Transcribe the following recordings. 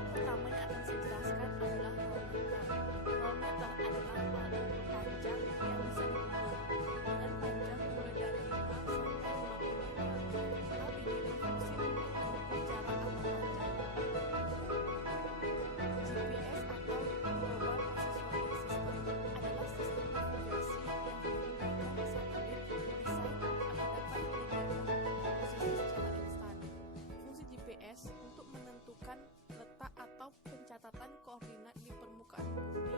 Alat pertama yang akan saya jelaskan adalah rolmeter. Rolmeter adalah alat ukur panjang yang bisa diukur dengan panjang mulai dari 5 sampai 50 meter. Alat ini berfungsi untuk mengukur jarak antar panjang. GPS atau Global Positioning System adalah sistem navigasi yang menggunakan satelit didesain agar dapat mendeteksi posisi secara instan. Fungsi GPS untuk menentukan letak atau pencatatan koordinat di permukaan bumi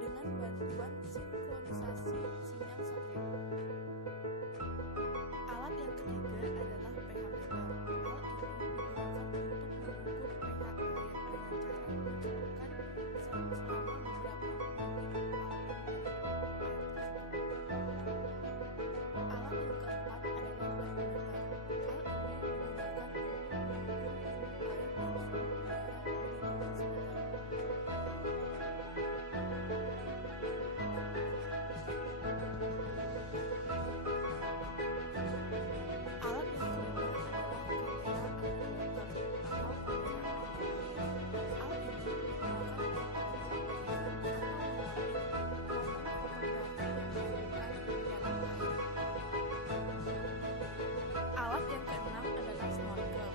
dengan bantuan sinkronisasi sinyal satelit. Alat yang ketiga adalah pH meter. Alat ini digunakan untuk mengukur pH air dengan cara mencelupkan selama beberapa menit alat yang keempat adalah barometer. Alat ini digunakan untuk mengukur suhu air dan suhu udara di lingkungan sekitar. Alat yang kelima adalah kamera underwater atau kamera bawah air. Alat ini digunakan untuk mengambil momen fotografi yang dilakukan di dalam air. Alat yang keenam adalah snorkel.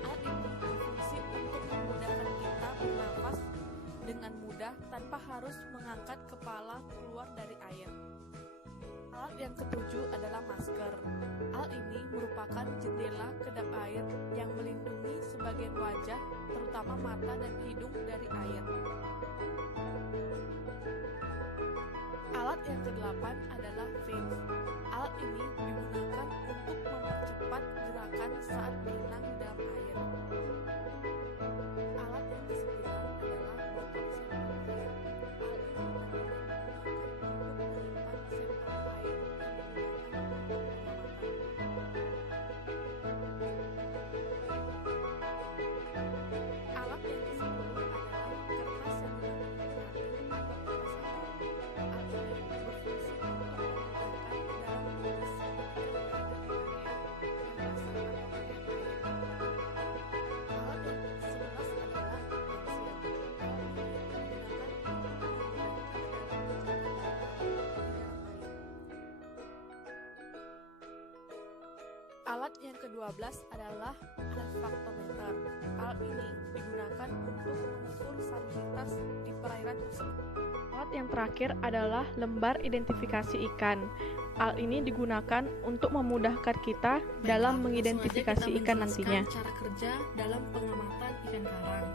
Alat ini berfungsi untuk memudahkan kita bernafas dengan mudah tanpa harus mengangkat kepala keluar dari air. Alat yang ketujuh adalah masker. Alat ini merupakan jendela kedap air yang melindungi sebagian wajah, terutama mata dan hidung dari air. Alat yang kedelapan adalah fins. Alat ini digunakan untuk mempercepat gerakan saat berenang di dalam air. Alat yang kesembilan adalah botol sampel air. Alat ini digunakan untuk menyimpan sampel air yang digunakan untuk pengamatan. Alat yang ke-10 adalah kertas yang dinamakan printing atau kertas sabun. Alat ini berfungsi untuk memudahkan dalam menulis ketika berada di area yang basah atau area air. Alat yang ke-11 adalah pensil. Alat ini digunakan untuk memudahkan dalam mencatat data di dalam air. Alat yang ke-12 adalah refraktometer. Alat ini digunakan untuk mengukur salinitas di perairan tersebut. Alat yang terakhir adalah lembar identifikasi ikan. Alat ini digunakan untuk memudahkan kita dalam mengidentifikasi ikan nantinya. Cara kerja dalam pengamatan ikan karang.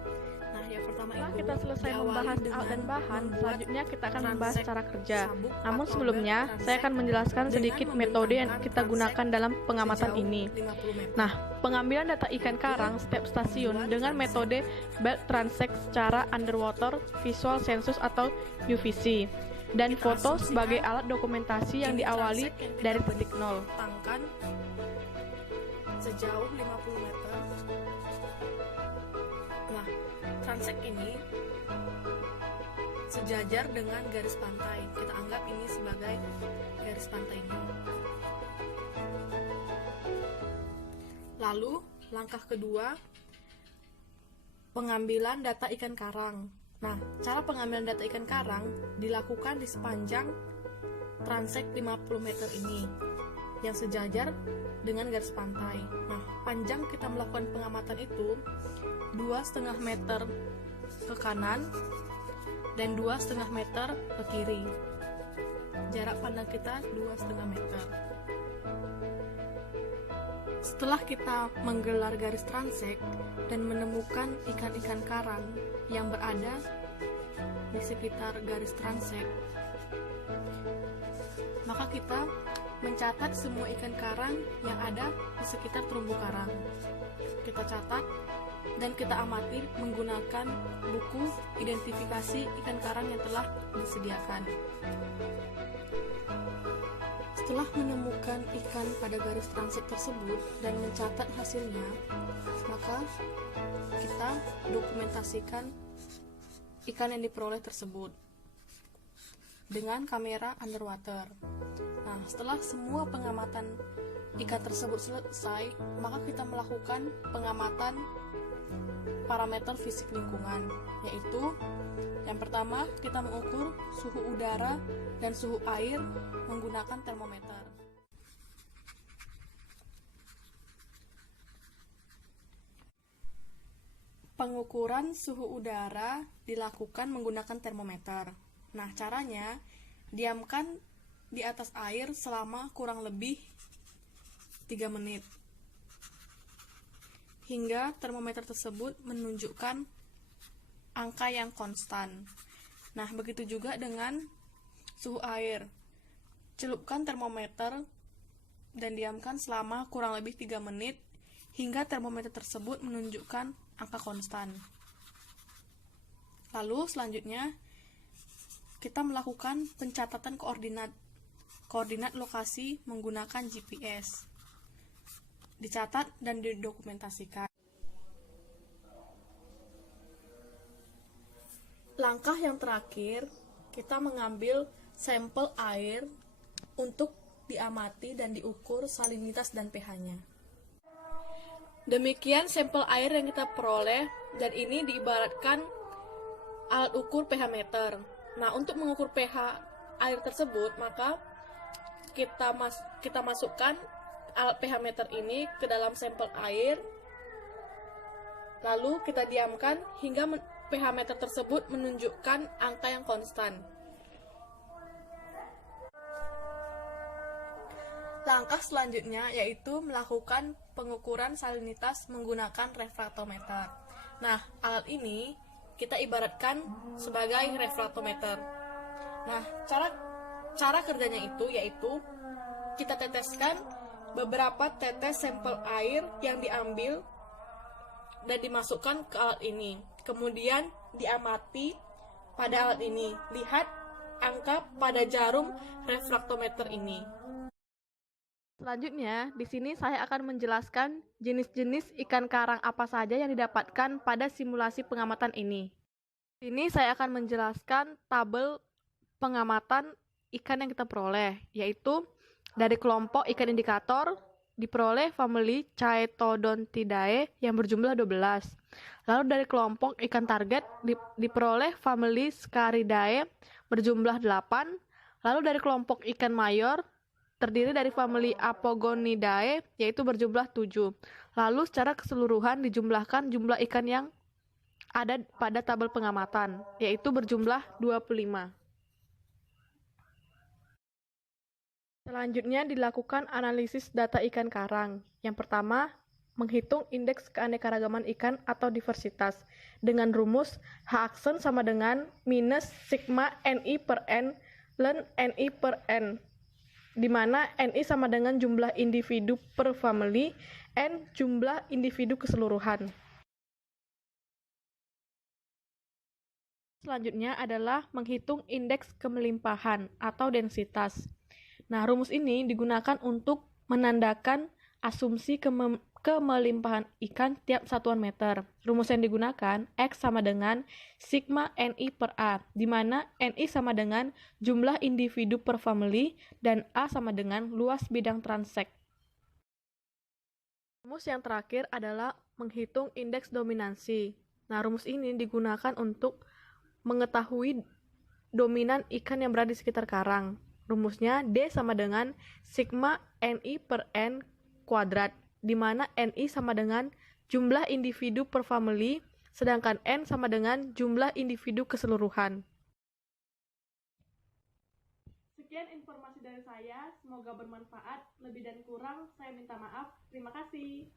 Nah, yang pertama Setelah itu kita selesai diawali membahas dengan alat dan bahan, membuat selanjutnya kita akan membahas transek cara kerja. sabuk Namun atau sebelumnya, bel saya akan transek menjelaskan dengan sedikit metode yang membentangkan kita gunakan dalam pengamatan sejauh ini. 50 meter. Nah, pengambilan data ikan karang setiap stasiun dengan metode belt transect secara underwater visual census atau UVC dan Kita foto asumsikan sebagai alat dokumentasi yang ini diawali transek yang kita dari titik nol. bentangkan sejauh 50 meter. Nah, transek ini sejajar dengan garis pantai. Kita anggap ini sebagai garis pantainya. Lalu, langkah kedua, pengambilan data ikan karang. Nah, cara pengambilan data ikan karang dilakukan di sepanjang transek 50 meter ini yang sejajar dengan garis pantai. Nah, panjang kita melakukan pengamatan itu 2,5 meter ke kanan dan 2,5 meter ke kiri. Jarak pandang kita 2,5 meter. Setelah kita menggelar garis transek dan menemukan ikan-ikan karang yang berada di sekitar garis transek, maka kita mencatat semua ikan karang yang ada di sekitar terumbu karang. Kita catat dan kita amati menggunakan buku identifikasi ikan karang yang telah disediakan. Setelah menemukan ikan pada garis transek tersebut dan mencatat hasilnya, maka kita dokumentasikan ikan yang diperoleh tersebut dengan kamera underwater. Nah, setelah semua pengamatan ikan tersebut selesai, maka kita melakukan pengamatan parameter fisik lingkungan, yaitu yang pertama kita mengukur suhu udara dan suhu air menggunakan termometer. Pengukuran suhu udara dilakukan menggunakan termometer. Nah, caranya diamkan di atas air selama kurang lebih 3 menit. Hingga termometer tersebut menunjukkan angka yang konstan. Nah, begitu juga dengan suhu air. Celupkan termometer dan diamkan selama kurang lebih 3 menit hingga termometer tersebut menunjukkan angka konstan. Lalu selanjutnya kita melakukan pencatatan koordinat lokasi menggunakan GPS. Dicatat dan didokumentasikan. Langkah yang terakhir, kita mengambil sampel air untuk diamati dan diukur salinitas dan pH-nya. Demikian sampel air yang kita peroleh, dan ini diibaratkan alat ukur pH meter. Nah, untuk mengukur pH air tersebut, maka kita masukkan alat pH meter ini ke dalam sampel air, lalu kita diamkan hingga pH meter tersebut menunjukkan angka yang konstan. Langkah selanjutnya yaitu melakukan pengukuran salinitas menggunakan refraktometer. Nah, alat ini kita ibaratkan sebagai refraktometer. Nah, cara kerjanya itu yaitu kita teteskan beberapa tetes sampel air yang diambil dan dimasukkan ke alat ini. Kemudian diamati pada alat ini. Lihat angka pada jarum refraktometer ini. Selanjutnya, di sini saya akan menjelaskan jenis-jenis ikan karang apa saja yang didapatkan pada simulasi pengamatan ini. Di sini saya akan menjelaskan tabel pengamatan ikan yang kita peroleh, yaitu dari kelompok ikan indikator diperoleh famili Chaetodontidae yang berjumlah 12. Lalu dari kelompok ikan target diperoleh famili Scaridae berjumlah 8. Lalu dari kelompok ikan mayor terdiri dari famili Apogonidae yaitu berjumlah 7. Lalu secara keseluruhan dijumlahkan jumlah ikan yang ada pada tabel pengamatan, yaitu berjumlah 25. Selanjutnya dilakukan analisis data ikan karang. Yang pertama, menghitung indeks keanekaragaman ikan atau diversitas dengan rumus H-aksen sama dengan minus sigma NI per N ln NI per N, di mana NI sama dengan jumlah individu per famili, N jumlah individu keseluruhan. Selanjutnya adalah menghitung indeks kemelimpahan atau densitas. Nah, rumus ini digunakan untuk menandakan asumsi kemelimpahan ikan tiap satuan meter. Rumus yang digunakan X sama dengan sigma NI per A, di mana NI sama dengan jumlah individu per famili dan A sama dengan luas bidang transek. Rumus yang terakhir adalah menghitung indeks dominansi. Nah, rumus ini digunakan untuk mengetahui dominan ikan yang berada di sekitar karang. Rumusnya D sama dengan sigma NI per N kuadrat, di mana NI sama dengan jumlah individu per famili, sedangkan N sama dengan jumlah individu keseluruhan. Sekian informasi dari saya, semoga bermanfaat. Lebih dan kurang saya minta maaf. Terima kasih.